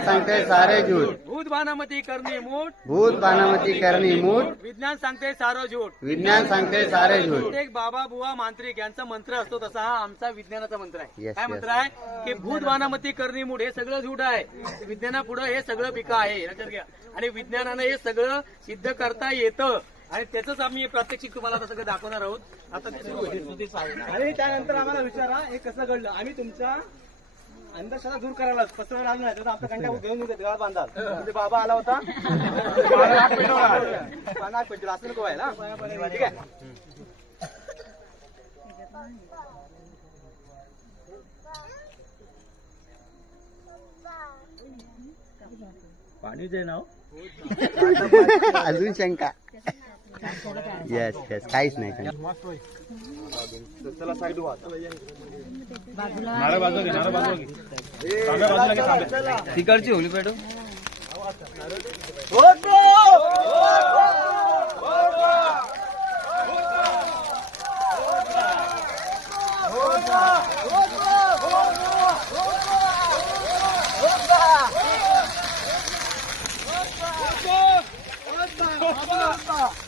सांगते सारे झूठ. भूत बानामती करणी मूठ. भूत बानामती करणी मूठ. विज्ञान सांगते सारं झूठ. विज्ञान सांगते सारे झूठ. प्रत्येक बाबा बुवा मांत्रिक यांचा मंत्र असतो तसा हा आमचा विज्ञानाचा मंत्र आहे. Yes, काय yes. मंत्र आहे? की भूत बानामती करणी मूठ हे सगळं झूट आहे. विज्ञानापुढे हे सगळं पिका आहे. लक्षात घ्या. आणि विज्ञानानं हे सगळं सिद्ध करता येतं. आणि त्याच आम्ही प्रात्यक्षिक तुम्हाला आता सगळं दाखवणार आहोत. आता ते सुरू होईल. आणि त्यानंतर आम्हाला विचारा हे कसं घडलं? आम्ही तुमचा अंधश्रद्धा दूर करायला पसरवणार आलो नाही तर आमचा कंटा घेऊन येऊ देवाला बांधाल. म्हणजे बाबा आला होता. नाक पेटवलं. असं नको व्हायला. ठीक आहे? पाणीच आहे ना अजून शंका. येस येस काहीच नाही. चला साईड व्हा तिकडची होली पेटू